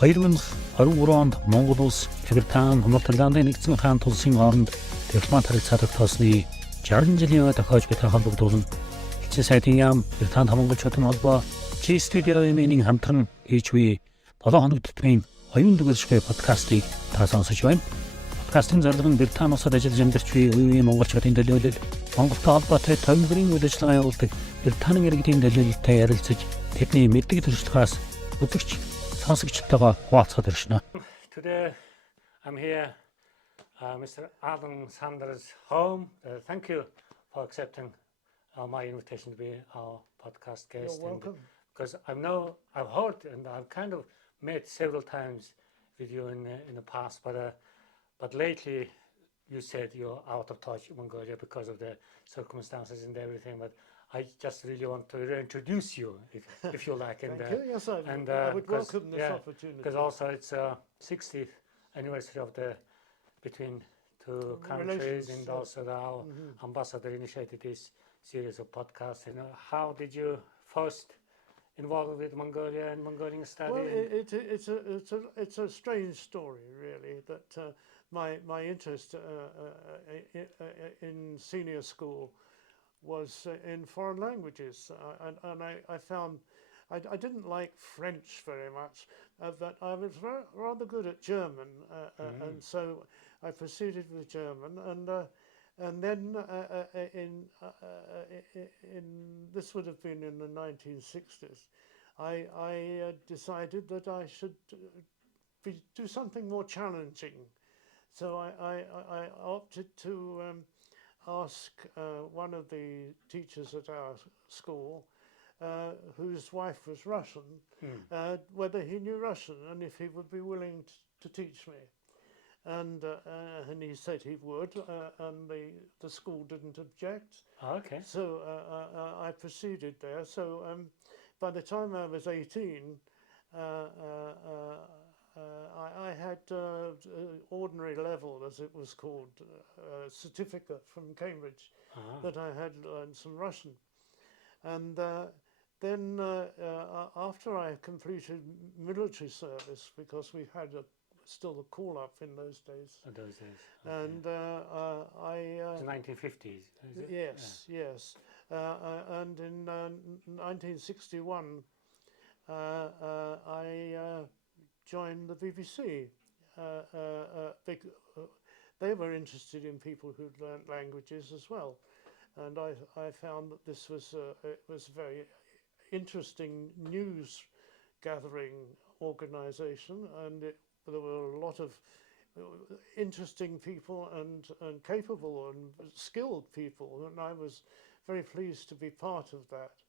2023 онд Монгол улс Британи Монголын нэгэн хаан тулсын хооронд дипломат харилцаа тогтоосны 60 жилийн Зохиолч битэй холбогдуулан элчин сайдын яам Британи монголчуудын холбоо студиогийн хамтран HV 7 хоног төтмийн Оюунлаг Оршихуй подкастыг та сонсож байна. Подкастын зорилго нь Британи улсад ажиллаж амьдарч буй үеийн монголчуудын төлөөлөл, Монголтой холбоотой төвлөрийн үйл ажиллагаа явуулдаг Британи иргэдийн төлөөлөлтэй ярилцаж тэдний мэддэг төрслөхөөс үзэгч сонсогчтойгоо хуваалцахад иршнэ. Today I'm here, Mr. Alan Sanders' home. Thank you for accepting my invitation to be our podcast guest. You're welcome. Because I've heard and I've kind of met several times with you in the past, but lately you said you're out of touch in Mongolia because of the circumstances and everything. But I just really want to reintroduce you, if you like. Thank you. Yes, I would welcome this opportunity. Because also it's 60th anniversary of the between two countries, and also our ambassador initiated this series of podcasts. How did you first involved with Mongolia and Mongolian study? Well, it's a strange story, really. That my interest in senior school was in foreign languages, and I found I didn't like French very much, but I was rather good at German, and so I proceeded with German, and then in this would have been in the 1960s, I decided that I should do something more challenging, so I opted to ask one of the teachers at our school, whose wife was Russian, whether he knew Russian and if he would be willing to teach me. And he said he would, and the school didn't object. Oh, okay. So I proceeded there. So by the time I was 18, I had ordinary level, as it was called, certificate from Cambridge, that I had learned some Russian. And then after I completed military service, because we had still a call-up in those days. And the 1950s, is it? Yes, yes. And in 1961, I joined the BBC. They were interested in people who'd learnt languages as well, and I found that this was a very interesting news gathering organisation, and there were a lot of interesting people and capable and skilled people, and I was very pleased to be part of that.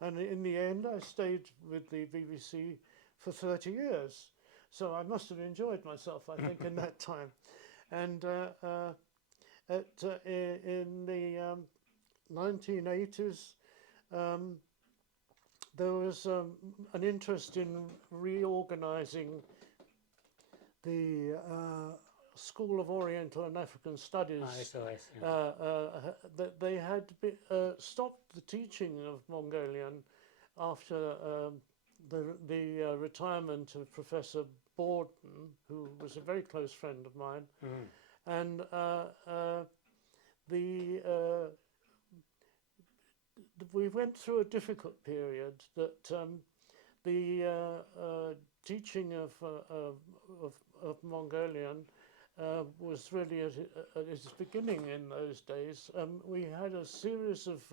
And in the end, I stayed with the BBC for 30 years. So I must have enjoyed myself, I think, in that time. And in the 1980s, there was an interest in reorganizing the School of Oriental and African Studies. They had stopped the teaching of Mongolian after the retirement of Professor Borden, who was a very close friend of mine, and we went through a difficult period. That the teaching of Mongolian was really at its beginning in those days. We had a series of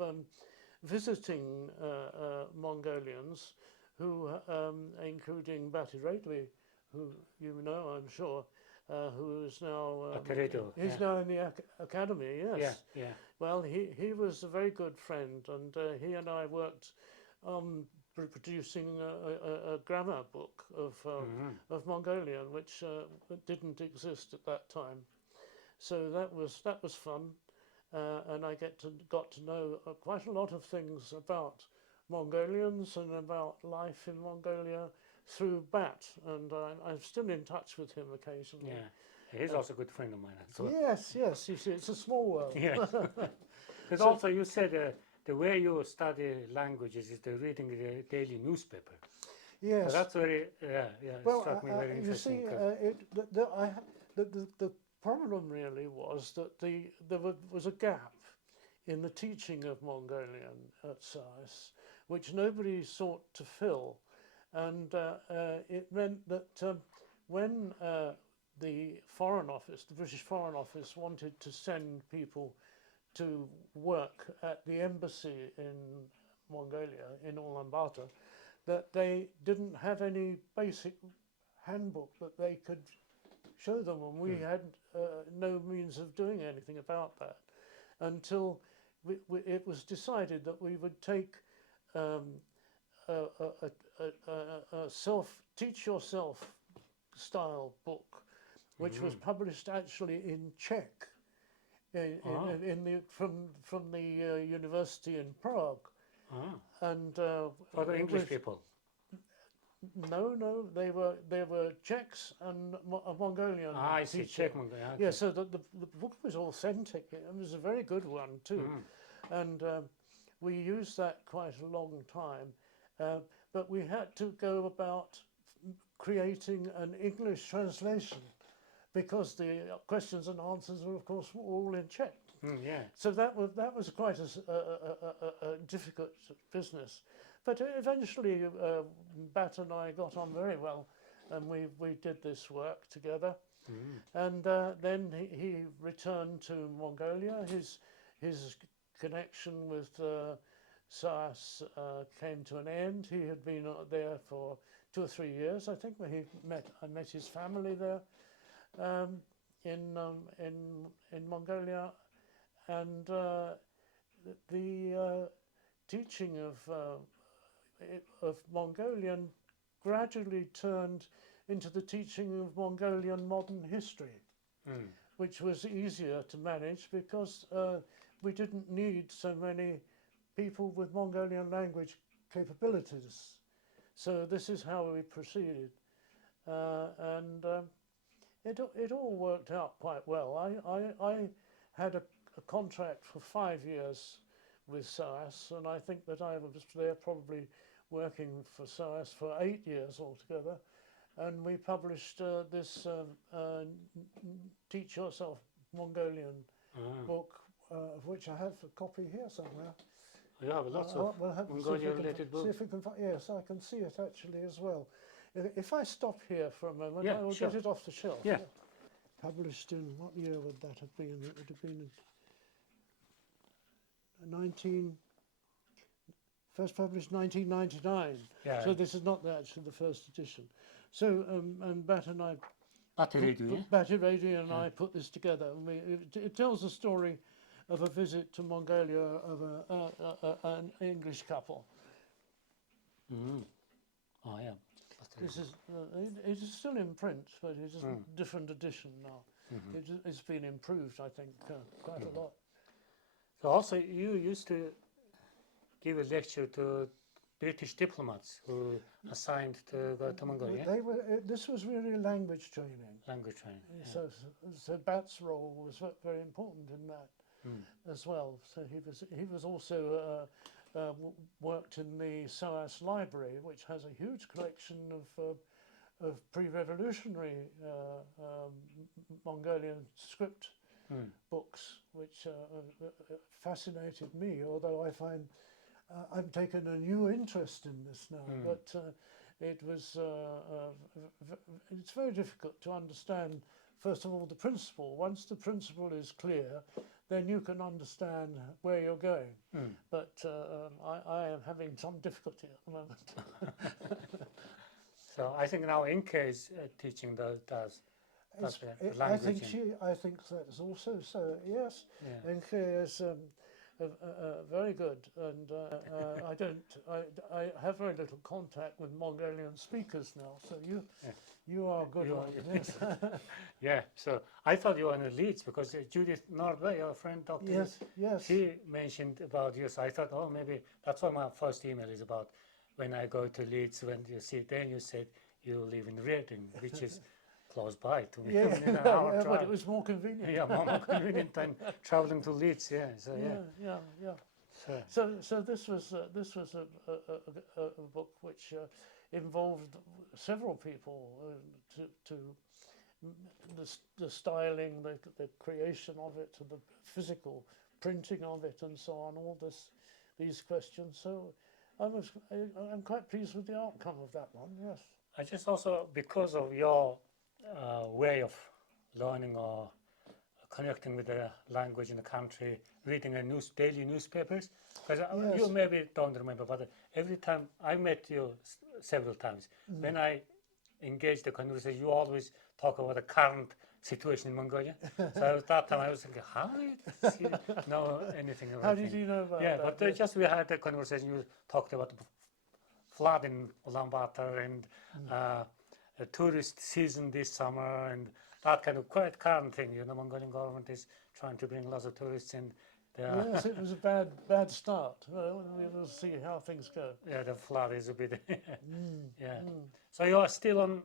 visiting Mongolians, who, including Bat-Irээdүйтэй, who you know, I'm sure, who is now he's now in the academy. Yes. Yeah. Well, he was a very good friend, and he and I worked on producing a grammar book of Mongolian, which didn't exist at that time. So that was fun, and I got to know quite a lot of things about Mongolians and about life in Mongolia through Bat, and I'm still in touch with him occasionally. Yeah, he's also a good friend of mine. So. Yes, you see, it's a small world. Yes. But also you said the way you study languages is the reading the daily newspaper. Yes. So that's very, it struck me very interesting. You see, the problem really was that there was a gap in the teaching of Mongolian at SAIS, which nobody sought to fill. And it meant that when the Foreign Office, the British Foreign Office, wanted to send people to work at the embassy in Mongolia, in Ulaanbaatar, that they didn't have any basic handbook that they could show them, and we had no means of doing anything about that until it was decided that we would take a teach yourself style book, which was published actually in Czech, from the university in Prague, and for the English people. No, they were Czechs and Mongolian. I see, Czech Mongolian. Okay. Yeah, so the book was authentic. It was a very good one too, and we used that quite a long time. But we had to go about creating an English translation because the questions and answers were, of course, all in Czech. So that was quite a difficult business. But eventually, Bat and I got on very well, and we did this work together. And then he returned to Mongolia. His connection with SAIS came to an end. He had been there for 2 or 3 years, I think. I met his family there in Mongolia, and the teaching of Mongolian gradually turned into the teaching of Mongolian modern history, which was easier to manage because we didn't need so many people with Mongolian language capabilities. So this is how we proceeded, and it all worked out quite well. I had a contract for 5 years with SAIS, and I think that I was there probably working for SAIS for 8 years altogether, and we published this Teach Yourself Mongolian book, of which I have a copy here somewhere. You have lots of Mongolian-related books. See if we can find, yes, I can see it actually as well. If I stop here for a moment, I will get it off the shelf. Yeah. Published in, what year would that have been? It would have been first published 1999. Yeah. So this is not actually the first edition. So, and Bat and I, Bat-Irээdүйтэй and I put this together. And it tells the story of a visit to Mongolia of an English couple. Oh, yeah. This is it is still in print, but it is a different edition now. It's been improved, I think, quite a lot. So also, you used to give a lecture to British diplomats who assigned to go to Mongolia. This was really language training. Language training. So Bat's role was very important in that as well. So he was also worked in the SAIS library, which has a huge collection of pre-revolutionary Mongolian script books, which fascinated me. Although I find I've taken a new interest in this now, but it's very difficult to understand. First of all, the principle. Once the principle is clear, then you can understand where you're going. But I am having some difficulty at the moment. So I think now Inke is teaching does language. I think that's also so. Yes, Inke is very good, and I have very little contact with Mongolian speakers now. So you are good on this. Yeah. So I thought you were in Leeds because Judith Nordberg, your friend, Doctor. Yes. She mentioned about you. So I thought, oh, maybe that's why my first email is about. When I go to Leeds, when you see, then you said you live in Reading, which is close by to me. Yeah, an hour drive. But it was more convenient. Yeah, more convenient than traveling to Leeds. Yeah, so yeah. So this was a book which involved several people to the styling, the creation of it, to the physical printing of it, and so on. All these questions. So I'm quite pleased with the outcome of that one. Yes. I just also, because of your way of learning or connecting with the language in the country, reading daily newspapers, because you maybe don't remember, but every time I met you several times, when I engage the conversation, you always talk about the current situation in Mongolia. So at that time I was thinking, how did you know anything about it? How did you know about that? Yeah, but just we had a conversation, you talked about the flood in Ulaanbaatar and a tourist season this summer and that kind of quite current thing. You know, Mongolian government is trying to bring lots of tourists in. Yes, it was a bad start. Well, we will see how things go. Yeah, the flood is a bit. So you are still on,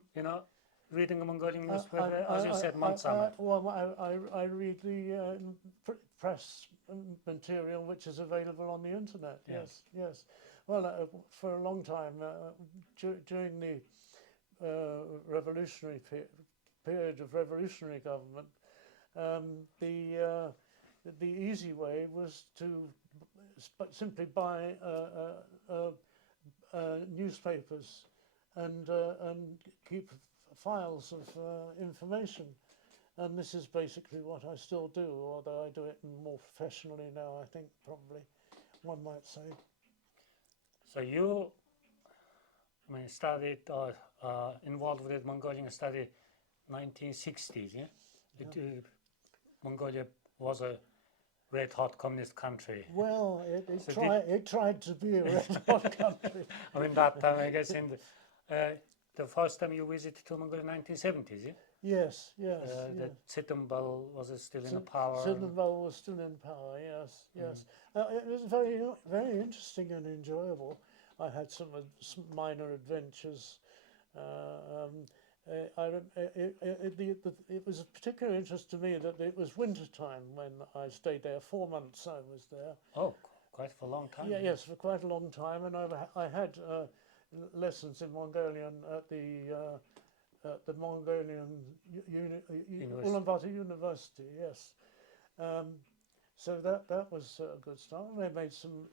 reading a Mongolian newspaper, as you said, month-summer. I read the press material which is available on the internet. Yes. Well, for a long time, during the revolutionary period of revolutionary government, the easy way was to simply buy newspapers and keep files of information. And this is basically what I still do, although I do it more professionally now, I think, probably, one might say. So you, studied or involved with Mongolian study 1960s, yeah? Mongolia was a red-hot communist country. Well, it tried to be a red-hot country. That time, I guess, in the first time you visited to Mongolia in 1970s, yeah? Yes. The Tsitumbal was still in power. Tsitumbal was still in power, yes. It was very, very interesting and enjoyable. I had some minor adventures. It was of particular interest to me that it was winter time when I stayed there. 4 months I was there. Oh, quite for a long time. Yes, for quite a long time. And I had lessons in Mongolian at the Mongolian Ulaanbaatar University, yes. So that was a good start. I made some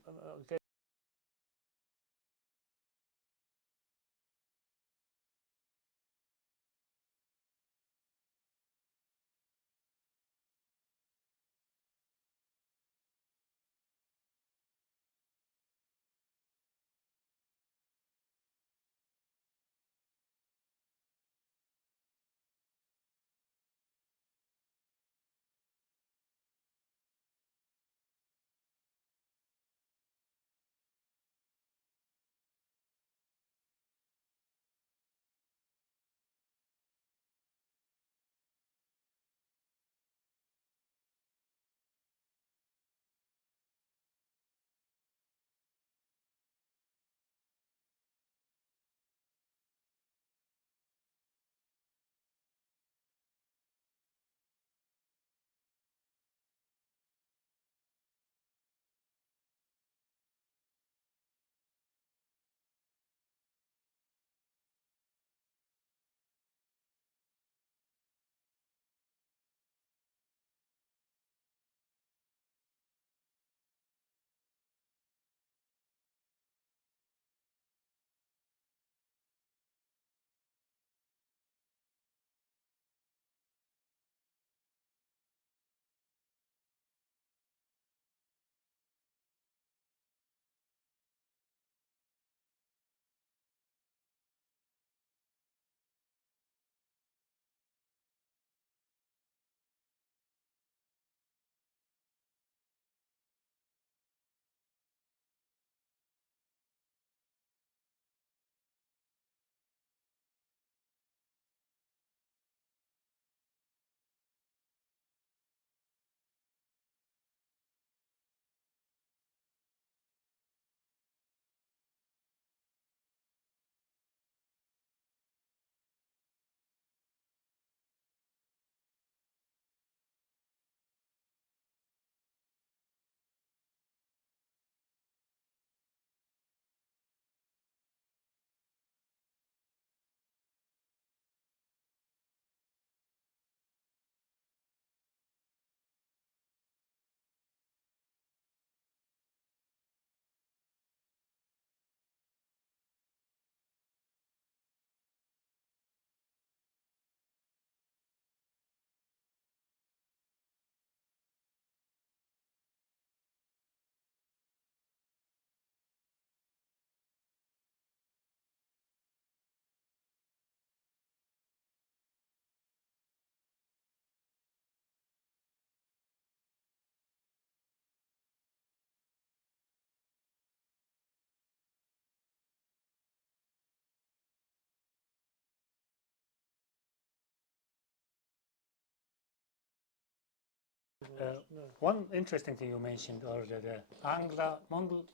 One interesting thing you mentioned earlier, the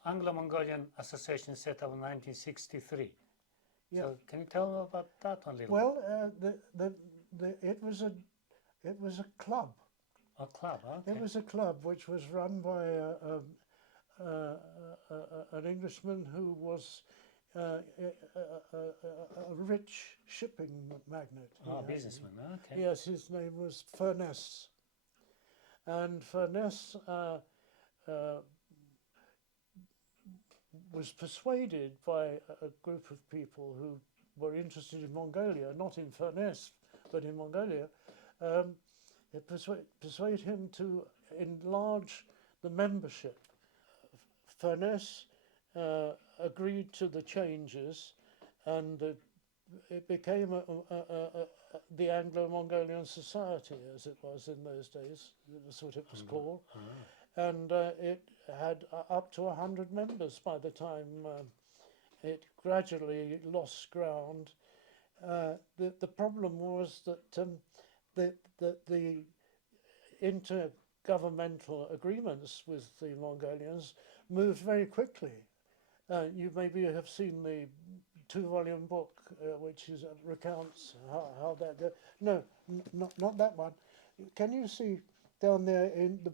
Anglo-Mongolian Association set up in 1963. Yeah. So can you tell me about that one little? Well, it was a club. A club, okay. It was a club which was run by an Englishman who was a rich shipping magnate. Businessman, okay. Yes, his name was Furness. And Furness was persuaded by a group of people who were interested in Mongolia, not in Furness, but in Mongolia. It persuaded him to enlarge the membership. Furness agreed to the changes, and it became the Anglo-Mongolian Society, as it was in those days. That's what it was called. And it had up to 100 members by the time it gradually lost ground. The problem was that the intergovernmental agreements with the Mongolians moved very quickly. You maybe have seen the 2-volume book, which recounts how that goes. No, not that one. Can you see down there in the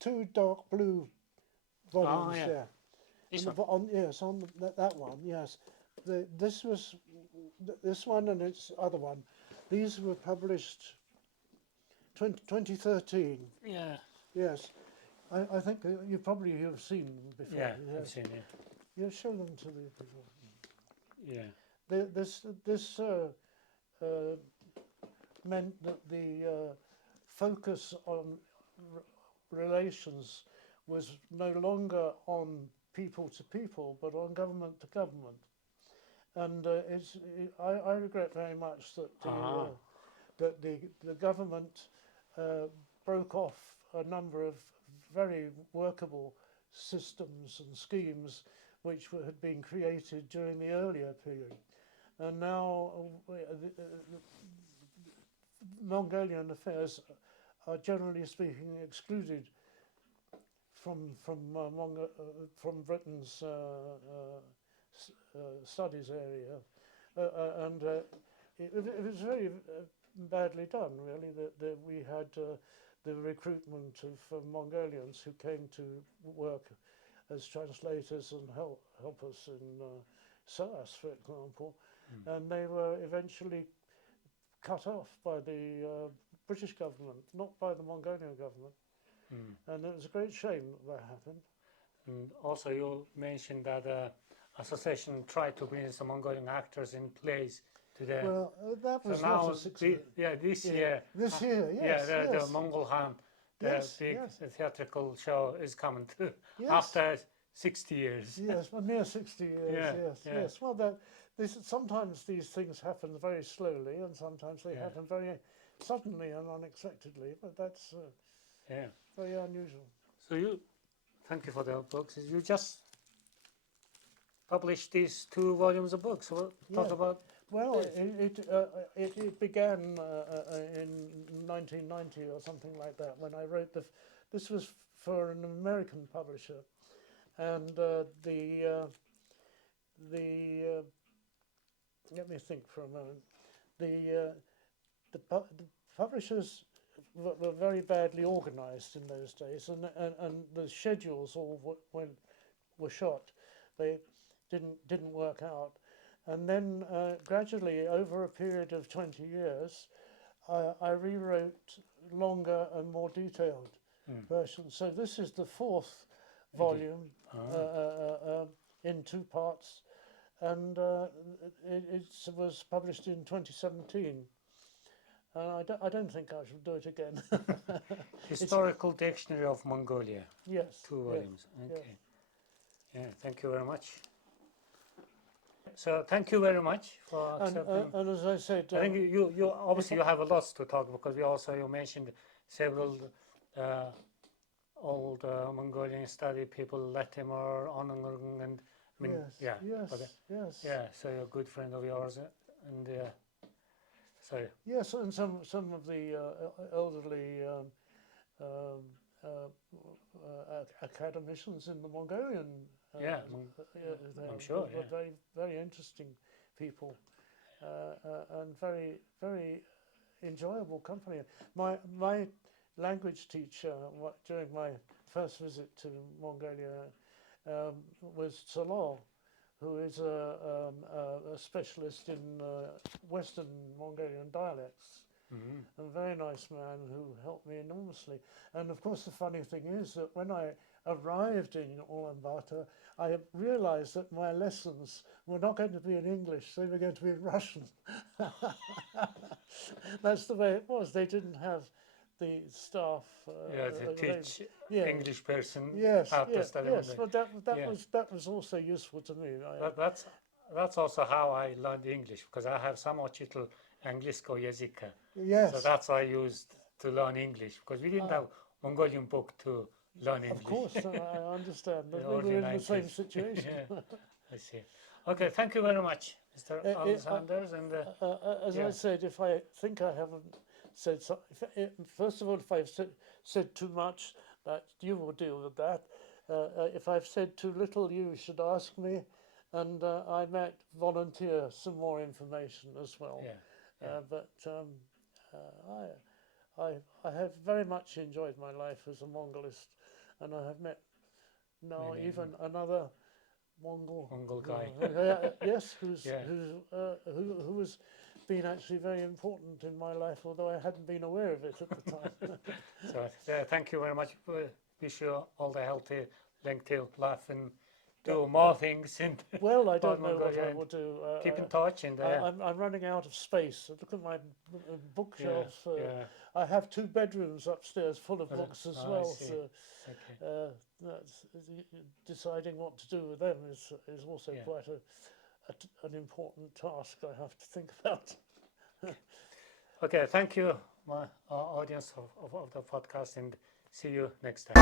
two dark blue volumes there? This on one? Yes, on that one, yes. This one and its other one. These were published 2013. Yeah. Yes. I think you probably have seen them before. Yeah, yes. I've seen it. You show them to the people. Yeah. This meant that the focus on relations was no longer on people to people, but on government to government. And I regret very much that the government broke off a number of very workable systems and schemes which had been created during the earlier period. And now Mongolian affairs are generally speaking excluded from Britain's studies area, and it was very badly done, really. That we had the recruitment of Mongolians who came to work as translators and help us in SOAS, for example, and they were eventually cut off by the British government, not by the Mongolian government. And it was a great shame that happened. And also you mentioned that association tried to bring some Mongolian actors in plays to the... Well, that was so now not a success. this year, yes. the Mongol Han, the big theatrical show is coming too, after 60 years. Yes, well, near 60 years, yes. Well, sometimes these things happen very slowly, and sometimes they happen very suddenly and unexpectedly, but that's very unusual. So thank you for the books. You just published these 2 volumes of books. So talk about... Well, it began in 1990 or something like that when I wrote this was for an American publisher, and let me think for a moment. The publishers were very badly organised in those days, and the schedules all were shot. They didn't work out. And then gradually, over a period of 20 years, I rewrote longer and more detailed versions. So this is the 4th volume in 2 parts, and it was published in 2017. And I don't think I shall do it again. Historical Dictionary of Mongolia. Yes. 2 volumes. Yes, okay. Yeah, thank you very much. So thank you very much for accepting. And as I said, I think you obviously you have a lot to talk, because you mentioned several old Mongolian study people, Latimer, Onungung, and I mean, yes. So you're a good friend of yours, and so yes, and some of the elderly academicians in the Mongolian. I'm sure. They were very, very interesting people, and very, very enjoyable company. My language teacher during my first visit to Mongolia was Salor, who is a specialist in Western Mongolian dialects. A very nice man who helped me enormously. And of course, the funny thing is that when I arrived in Ulaanbaatar, I realized that my lessons were not going to be in English, they were going to be in Russian. That's the way it was. They didn't have the staff. To teach English person yes, how to study. Yes, but that was also useful to me. That's also how I learned English, because I have samo učitelj angliškog jezika. Yes. So that's what I used to learn English, because we didn't have Mongolian book to learn English. Of course, I understand. But we were in the same situation. I see. Okay, thank you very much, Mr. Alan Sanders. And as I said, if I think I haven't said something, first of all, if I've said too much, that you will deal with that. If I've said too little, you should ask me, and I might volunteer some more information as well. But I have very much enjoyed my life as a Mongolist, and I have met now even another Mongol guy. Yes, who has been actually very important in my life, although I hadn't been aware of it at the time. So thank you very much. Wish you all the healthy, lengthy life, and do more things. Well, I don't know what I will do. Keep in touch. And I'm running out of space. Look at my bookshelf. I have 2 bedrooms upstairs full of books as well. So that's, deciding what to do with them is also quite an important task I have to think about. Okay, thank you, my audience of the podcast, and see you next time.